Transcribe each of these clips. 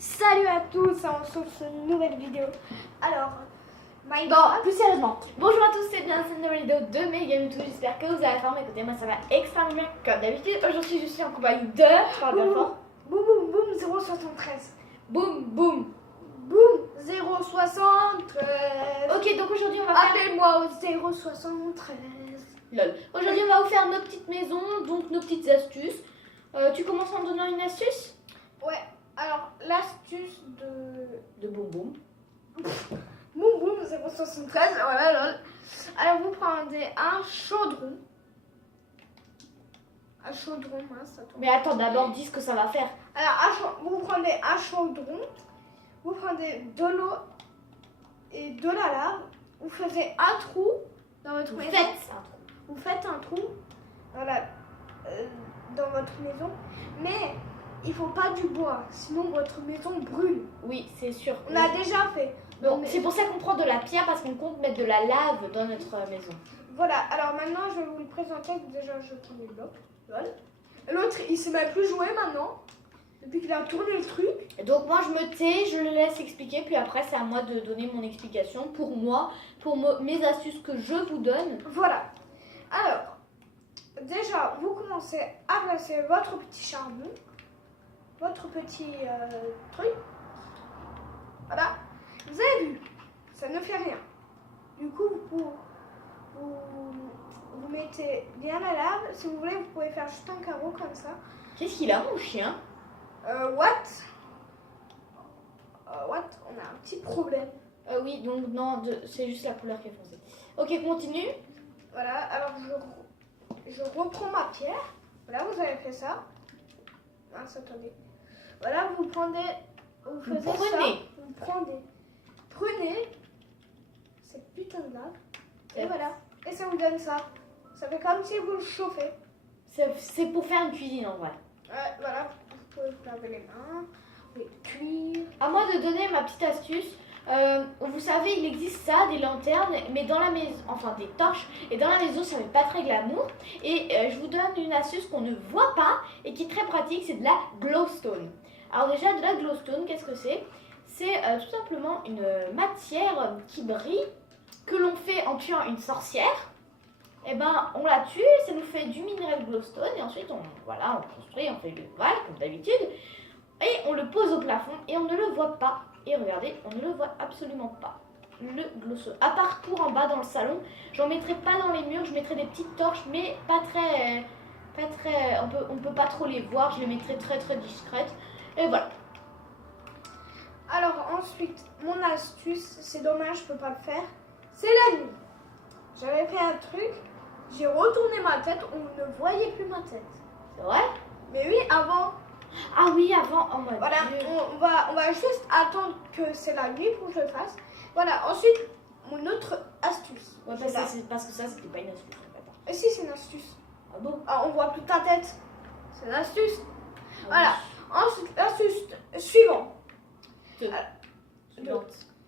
Salut à tous, on se retrouve sur une nouvelle vidéo. Alors, Bon, plus sérieusement, bonjour à tous, c'est bien cette nouvelle vidéo de Megamito. J'espère que vous allez forme. Écoutez, moi ça va extrêmement bien comme d'habitude. Aujourd'hui, je suis en compagnie de. Parle bien fort. Boum boum boum 073. Boum boum. Boum 073. Ok, donc aujourd'hui on va faire. Appelez-moi au 073. Lol. Aujourd'hui, on va vous faire nos petites maisons, donc nos petites astuces. Tu commences en me donnant une astuce? Ouais, alors l'astuce De boum boum. Boum boum 073. Voilà, lol. Alors vous prenez un chaudron. Un chaudron, hein, ça tombe. Mais attends, d'abord dis ce que ça va faire. Alors, vous prenez un chaudron, vous prenez de l'eau et de la lave, vous faites un trou dans votre maison. Vous faites un trou dans votre maison, mais il faut pas du bois, sinon votre maison brûle. Oui, c'est sûr. On a déjà fait. Bon, c'est pour ça qu'on prend de la pierre parce qu'on compte mettre de la lave dans notre maison. Voilà, alors maintenant je vais vous le présenter. Déjà, je prends les blocs. L'autre, il sait même plus jouer maintenant, depuis qu'il a tourné le truc. Et donc moi je me tais, je le laisse expliquer, puis après c'est à moi de donner mon explication pour moi, mes astuces que je vous donne. Voilà. Alors, déjà, vous commencez à placer votre petit charbon, votre petit truc. Voilà. Vous avez vu, ça ne fait rien. Du coup, vous mettez bien la lave. Si vous voulez, vous pouvez faire juste un carreau comme ça. Qu'est-ce qu'il a, mon chien? What? On a un petit problème. Oui, donc non, c'est juste la couleur qui est foncée. Ok, continue. Voilà, alors je reprends ma pierre. Voilà, vous avez fait ça. Ah, attendez. Voilà, vous faites ça. Vous prenez cette putain de lave. Et voilà. Et ça vous donne ça. Ça fait comme si vous le chauffez. C'est pour faire une cuisine en vrai. Ouais, voilà. Vous pouvez vous laver les mains. Vous pouvez cuire. À moi de donner ma petite astuce. Vous savez, il existe ça, des lanternes, mais dans la maison, enfin des torches, et dans la maison ça fait pas très glamour. Et je vous donne une astuce qu'on ne voit pas et qui est très pratique, c'est de la glowstone. Alors déjà, de la glowstone, qu'est-ce que c'est? C'est tout simplement une matière qui brille, que l'on fait en tuant une sorcière. Et ben on la tue, ça nous fait du minerai glowstone, et ensuite on construit, on fait le voile comme d'habitude, et on le pose au plafond et on ne le voit pas. Et regardez, on ne le voit absolument pas, le glowstone. À part pour en bas dans le salon, j'en mettrai pas dans les murs, je mettrai des petites torches, mais pas très, on peut pas trop les voir, je les mettrai très très discrètes. Et voilà. Alors ensuite, mon astuce, c'est dommage, je peux pas le faire, c'est la nuit. J'avais fait un truc, j'ai retourné ma tête, on ne voyait plus ma tête. C'est vrai? Mais oui, avant. Ah oui, avant, oh mon Voilà, Dieu. on va juste attendre que c'est la nuit pour que je le fasse. Voilà, ensuite, mon autre astuce. Ouais, parce que ça, c'était pas une astuce. Et si, c'est une astuce. Ah bon? Ah, on voit plus ta tête. C'est une astuce. Voilà. Ensuite, l'astuce suivante.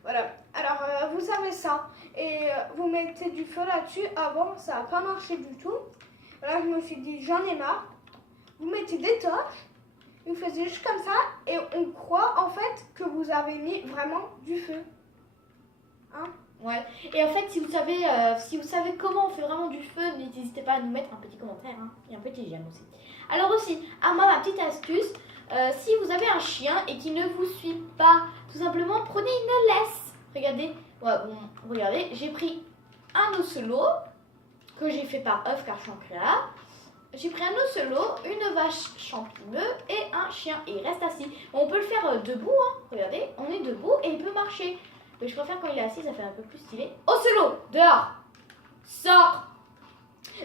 Voilà. Alors, vous savez ça. Et vous mettez du feu là-dessus. Avant, ça n'a pas marché du tout. Voilà, je me suis dit, j'en ai marre. Vous mettez des torches. Vous faites juste comme ça. Et on croit, en fait, que vous avez mis vraiment du feu. Hein? Ouais. Et en fait, si vous savez comment on fait vraiment du feu, n'hésitez pas à nous mettre un petit commentaire, hein, et un petit j'aime aussi. Alors aussi, à moi, ma petite astuce, si vous avez un chien et qui ne vous suit pas, tout simplement, prenez une laisse. Regardez, regardez, j'ai pris un ocelot que j'ai fait par œuf car je suis en créa. J'ai pris un ocelot, une vache champimeux et un chien. Et il reste assis. On peut le faire debout, hein. Regardez, on est debout et il peut marcher. Mais je préfère quand il est assis, ça fait un peu plus stylé. Ocelot, dehors. Sors.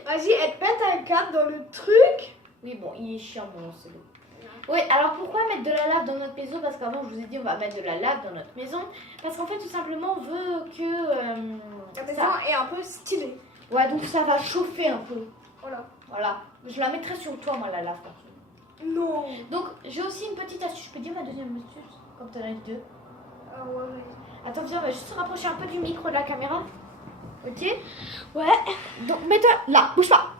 Vas-y, elle pète un câble dans le truc. Oui, bon, il est chiant, mon ocelot. Oui, alors pourquoi mettre de la lave dans notre maison? Parce qu'avant, je vous ai dit, on va mettre de la lave dans notre maison. Parce qu'en fait, tout simplement, on veut que... la maison est un peu stylée. Ouais, donc ça va chauffer un peu. Voilà. Je la mettrai sur toi, moi, la lave. Non. Donc, j'ai aussi une petite astuce. Je peux dire ma deuxième astuce? Comme tu en as deux. Ah ouais, vas-y. Attends, viens, on va juste se rapprocher un peu du micro de la caméra. Ok? Ouais. Donc, mets-toi là, bouge pas.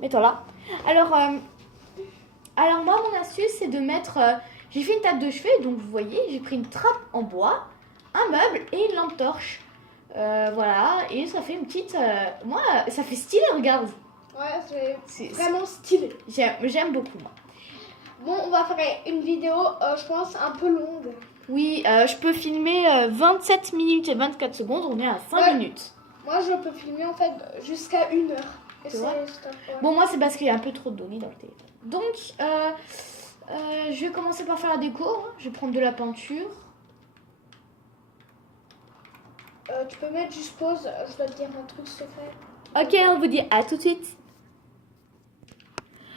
Mets-toi là. Alors moi, mon astuce, c'est de mettre... J'ai fait une table de chevet, donc vous voyez, j'ai pris une trappe en bois, un meuble et une lampe torche. Voilà, et ça fait une petite... moi, ça fait stylé, regarde. Ouais, c'est vraiment stylé. J'aime beaucoup, moi. Bon, on va faire une vidéo, je pense, un peu longue. Oui, je peux filmer 27 minutes et 24 secondes, on est à 5 minutes. Moi, je peux filmer en fait jusqu'à 1 heure. C'est vrai. Bon, moi, c'est parce qu'il y a un peu trop de données dans le téléphone. Donc, je vais commencer par faire la déco. Hein. Je vais prendre de la peinture. Tu peux mettre juste pause, je dois te dire un truc secret. Ok, on vous dit à tout de suite.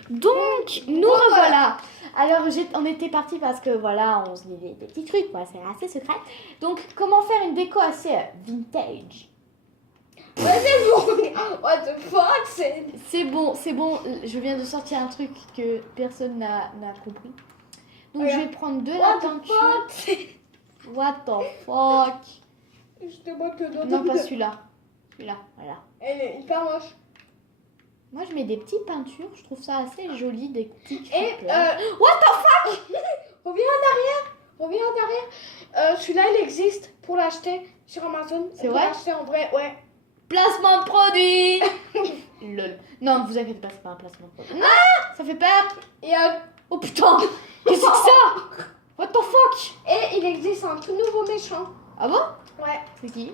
Donc, nous revoilà. Alors, on était parti parce que voilà, on se disait des petits trucs, quoi, c'est assez secret. Donc, comment faire une déco assez vintage? Ouais, c'est bon. What the fuck, c'est bon. Je viens de sortir un truc que personne n'a compris. Donc, je vais prendre de la peinture. What the fuck? Je te montre le dos. Non, pas celui-là. Celui-là, voilà. Elle est hyper moche. Moi, je mets des petites peintures. Je trouve ça assez joli, des petits. Et what the fuck? Reviens en arrière. Celui-là, il existe pour l'acheter sur Amazon. C'est vrai? L'acheter en vrai, ouais. Placement de produit. Lol. Non, ne vous inquiétez pas, c'est pas un placement de produit. Non, ça fait peur. Et oh putain, qu'est-ce que c'est que ça? What the fuck? Et il existe un tout nouveau méchant. Ah bon? Ouais. C'est qui?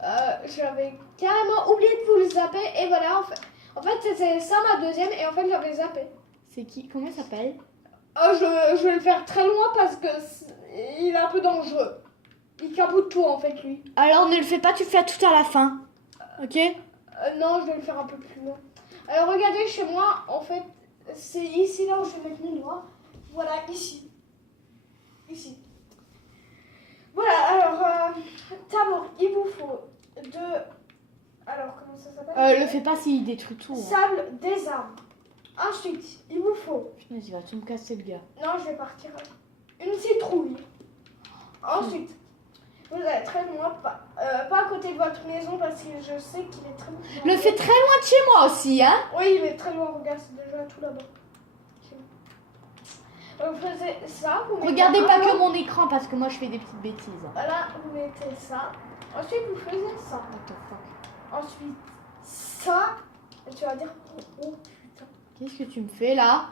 J'avais carrément oublié de vous le zapper. Et voilà, en fait c'était ça ma deuxième. Et en fait, j'avais zappé. C'est qui? Comment il s'appelle? Je vais le faire très loin parce que il est un peu dangereux. Il caboute tout en fait, lui. Alors, ne le fais pas, tu le fais tout à la fin. Ok? Non, je vais le faire un peu plus loin. Alors, regardez chez moi, en fait, c'est ici là où je vais mettre mon doigt. Voilà, ici. Ici. Voilà, alors, d'abord, il vous faut alors, comment ça s'appelle? Le fais pas s'il détruit tout. Hein. Sable des arbres. Ensuite, il vous faut... Putain, il va tout me casser le gars. Non, je vais partir. Une citrouille. Ensuite, vous allez très loin, pas à côté de votre maison parce que je sais qu'il est très loin. Le fais très loin de chez moi aussi, hein? Oui, il est très loin, regarde, c'est déjà tout là-bas. Vous faites ça, vous mettez regardez pas que mon écran parce que moi je fais des petites bêtises. Voilà, vous mettez ça. Ensuite, vous faisiez ça. What the fuck? Ensuite, ça. Et tu vas dire, oh putain. Qu'est-ce que tu me fais là?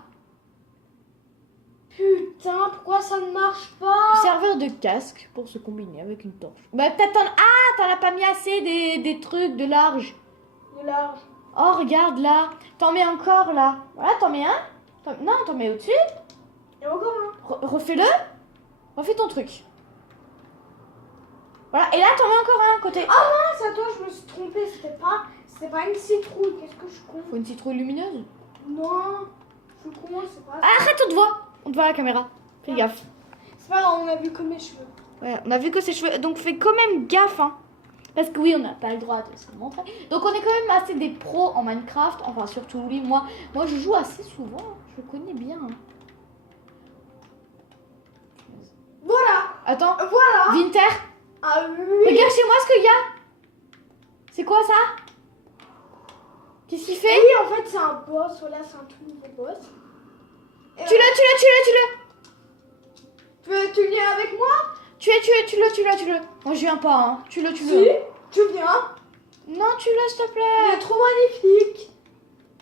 Putain, pourquoi ça ne marche pas? Serveur de casque pour se combiner avec une torche. Bah peut-être t'en as pas mis assez des trucs de large. De large. Oh regarde là. T'en mets encore là. Voilà, t'en mets un. Non, t'en mets au-dessus. Et encore un. Refais-le. Refais ton truc. Voilà, et là t'en mets encore un à côté. Ah non, c'est à toi, je me suis trompée. C'était pas une citrouille. Qu'est-ce que je compte? Faut une citrouille lumineuse. Non, je comprends, c'est pas ça. Ah, arrête, on te voit. On te voit à la caméra. Fais gaffe. C'est pas grave, on a vu que mes cheveux. Ouais, on a vu que ses cheveux. Donc fais quand même gaffe, hein. Parce que oui, on n'a pas le droit de se le montrer. Donc on est quand même assez des pros en Minecraft. Enfin, surtout lui. Moi je joue assez souvent. Je connais bien. Hein. Voilà. Attends. Voilà. Winter. Ah oui. Regarde chez moi ce qu'il y a. C'est quoi ça? Qu'est-ce qu'il fait? Oui, en fait, c'est un boss. Voilà, c'est un tout nouveau boss. Tue-le. Tu viens avec moi? Tue-le. Moi je viens pas, hein. Tue-le. Si, tu viens. Non, tue-le s'il te Il plaît. est trop magnifique.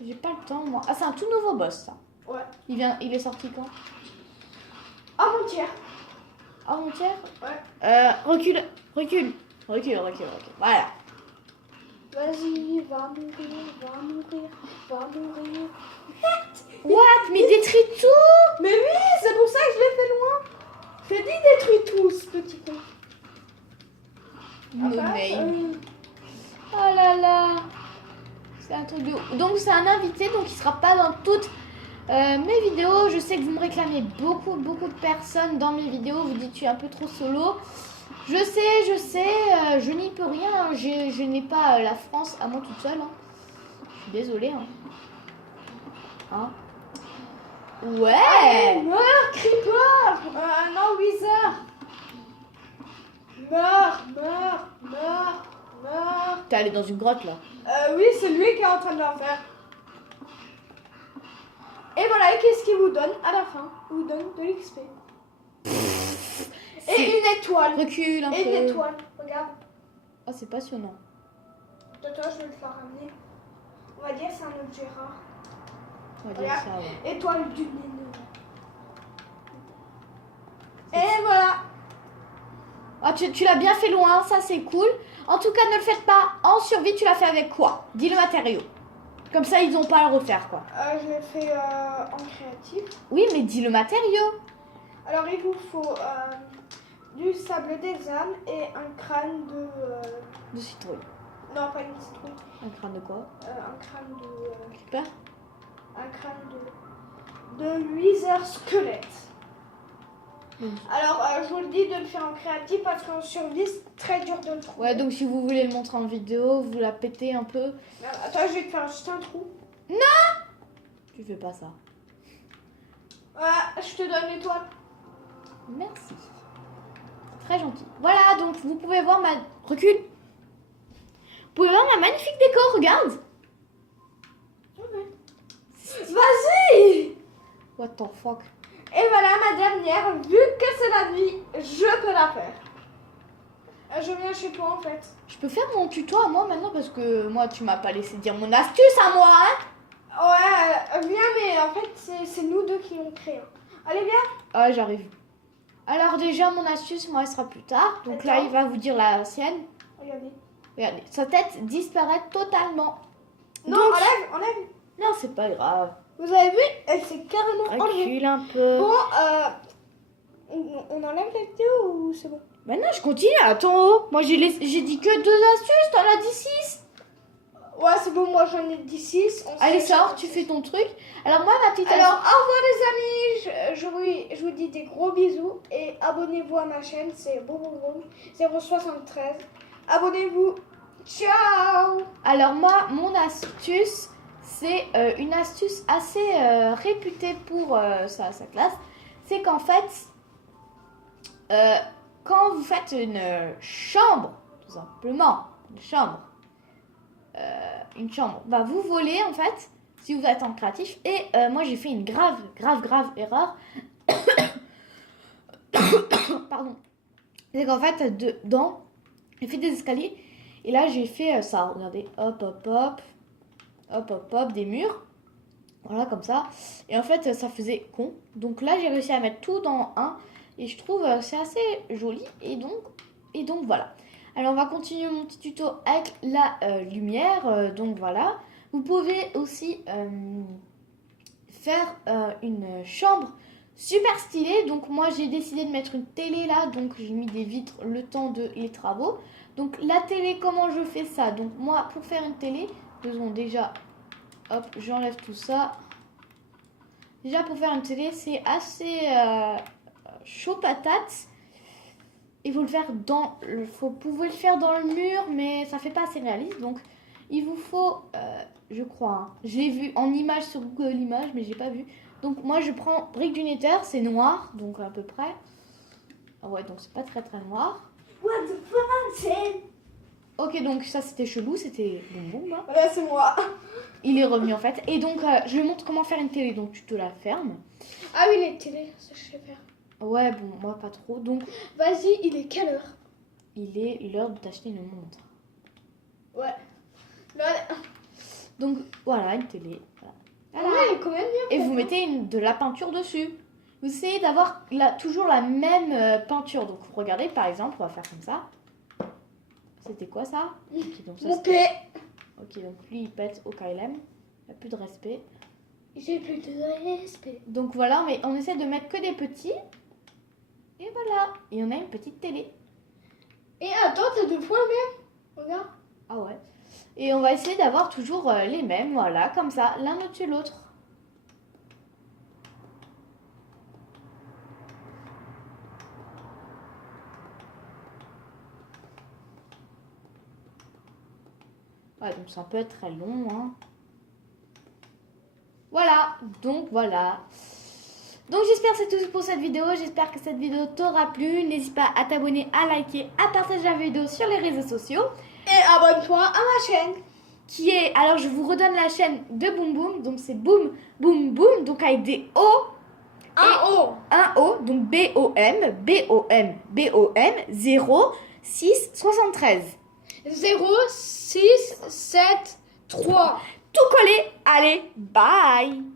J'ai pas le temps, moi. Ah, c'est un tout nouveau boss, ça. Ouais. Il est sorti quand? Avant-hier. Avant-hier? Ouais. Recule. Voilà. Vas-y, va mourir. What? Mais détruis tout! Mais oui, c'est pour ça que je l'ai fait loin. Je t'ai dit détruis tout, ce petit con. No name. Oh là là. C'est un truc de ouf. Donc c'est un invité, donc il sera pas dans toutes mes vidéos. Je sais que vous me réclamez beaucoup de personnes dans mes vidéos. Vous dites tu es un peu trop solo. Je sais, je n'y peux rien. Je n'ai pas la France à moi toute seule. Hein. Je suis désolée. Hein. Ouais. Allez, meurs, Creeper. Non, Wither. Meurs. T'es allé dans une grotte là. Oui, c'est lui qui est en train de la faire. Et voilà, et qu'est-ce qu'il vous donne à la fin? Il vous donne de l'XP. Et une étoile. Recule un Et peu. une étoile, regarde. Oh, c'est passionnant. Attends, je vais le faire ramener. On va dire c'est un objet rare. On va dire Regarde. ça, ouais. Étoile du Nénéo. Et voilà. Ah, tu l'as bien fait loin, ça c'est cool. En tout cas, ne le faites pas en survie, tu l'as fait avec quoi? Dis le matériau. Comme ça, ils n'ont pas à le refaire, quoi. Je l'ai fait en créatif. Oui, mais dis le matériau. Alors, il vous faut du sable des âmes et un crâne de... De citrouille. Non, pas une citrouille. Un crâne de quoi? Un crâne de... Super. un crâne de 8 heures squelette. Alors, je vous le dis de le faire en créatif parce qu'en survie, c'est très dur de le trouver. Ouais, donc si vous voulez le montrer en vidéo, vous la pétez un peu. Attends, je vais te faire juste un trou. Tu fais pas ça. Ouais, je te donne l'étoile. Merci. Très gentil. Voilà, donc vous pouvez voir ma... Recule. Vous pouvez voir ma magnifique décor, regarde. Vas-y! What the fuck? Et voilà ma dernière. Vu que c'est la nuit, je peux la faire. Je viens chez toi en fait. Je peux faire mon tuto à moi maintenant parce que moi, tu m'as pas laissé dire mon astuce à moi, hein? Ouais, viens, mais en fait, c'est nous deux qui l'ont créé. Allez, viens. Ah, j'arrive. Alors déjà, mon astuce, moi, elle sera plus tard. Donc là, Attends. il va vous dire la sienne. Regardez. Regardez, sa tête disparaît totalement. Non, Donc- enlève. Non, c'est pas grave. Vous avez vu? Elle s'est carrément enlevée. Recule un peu. Bon, on enlève la vidéo ou c'est bon? Maintenant, je continue. Attends, moi, j'ai dit que 2 astuces. T'en as dit 6. Ouais, c'est bon, moi j'en ai dit 6. Allez, sors, tu fais ton truc. Alors moi, ma petite Alors, au revoir les amis, je vous dis des gros bisous et abonnez-vous à ma chaîne, c'est boum 073. Abonnez-vous, ciao. Alors moi, mon astuce, c'est une astuce assez réputée pour sa classe. C'est qu'en fait, quand vous faites une chambre, tout simplement, une chambre, bah vous volez en fait, si vous êtes en créatif. Et moi, j'ai fait une grave erreur. Pardon. C'est qu'en fait, dedans, j'ai fait des escaliers. Et là, j'ai fait ça. Regardez, hop, des murs. Voilà, comme ça. Et en fait, ça faisait con. Donc là, j'ai réussi à mettre tout dans un. Et je trouve c'est assez joli. Et donc voilà. Alors, on va continuer mon petit tuto avec la lumière. Donc voilà. Vous pouvez aussi faire une chambre super stylée. Donc moi, j'ai décidé de mettre une télé là. Donc j'ai mis des vitres le temps de les travaux. Donc la télé, comment je fais ça? Donc moi, pour faire une télé, faisons déjà, hop, j'enlève tout ça. Déjà pour faire une télé, c'est assez chaud patate. Il faut le faire vous pouvez le faire dans le mur, mais ça fait pas assez réaliste. Donc il vous faut, je crois, hein, j'ai vu en image sur Google Images, mais j'ai pas vu. Donc moi je prends brique du Nether, c'est noir, donc à peu près. Ah ouais, donc c'est pas très noir. What the fuck, c'est... Ok, donc ça c'était chelou, c'était boum. Hein. Voilà, c'est moi. Il est revenu en fait. Et donc je lui montre comment faire une télé. Donc tu te la fermes. Ah oui, les télés, ça je sais faire. Ouais, bon, moi pas trop. Donc Vas-y, il est quelle heure? il est l'heure de t'acheter une montre. Ouais. Donc voilà, une télé. Voilà. Ouais, il est quand même bien. Et vous mettez de la peinture dessus. Vous essayez d'avoir toujours la même peinture. Donc regardez, par exemple, on va faire comme ça. C'était quoi ça? Ok, donc ça, ok, donc lui il pète au KLM. Il n'y a plus de respect. J'ai plus de respect. Donc voilà, mais on essaie de mettre que des petits. Et voilà. Et on a une petite télé. Et attends, t'as 2 fois le même. Regarde. Ah ouais. Et on va essayer d'avoir toujours les mêmes, voilà, comme ça, l'un au-dessus de l'autre. Ouais, donc ça peut être très long, hein. Voilà, donc voilà. Donc j'espère que c'est tout pour cette vidéo. J'espère que cette vidéo t'aura plu. N'hésite pas à t'abonner, à liker, à partager la vidéo sur les réseaux sociaux. Et abonne-toi à ma chaîne. Qui est, alors je vous redonne la chaîne de Boum Boum. Donc c'est Boum Boum Boum, donc avec des O. un O, donc BOM, 0, 6, 73. 0, 6, 7, 3. Tout collé, allez, bye!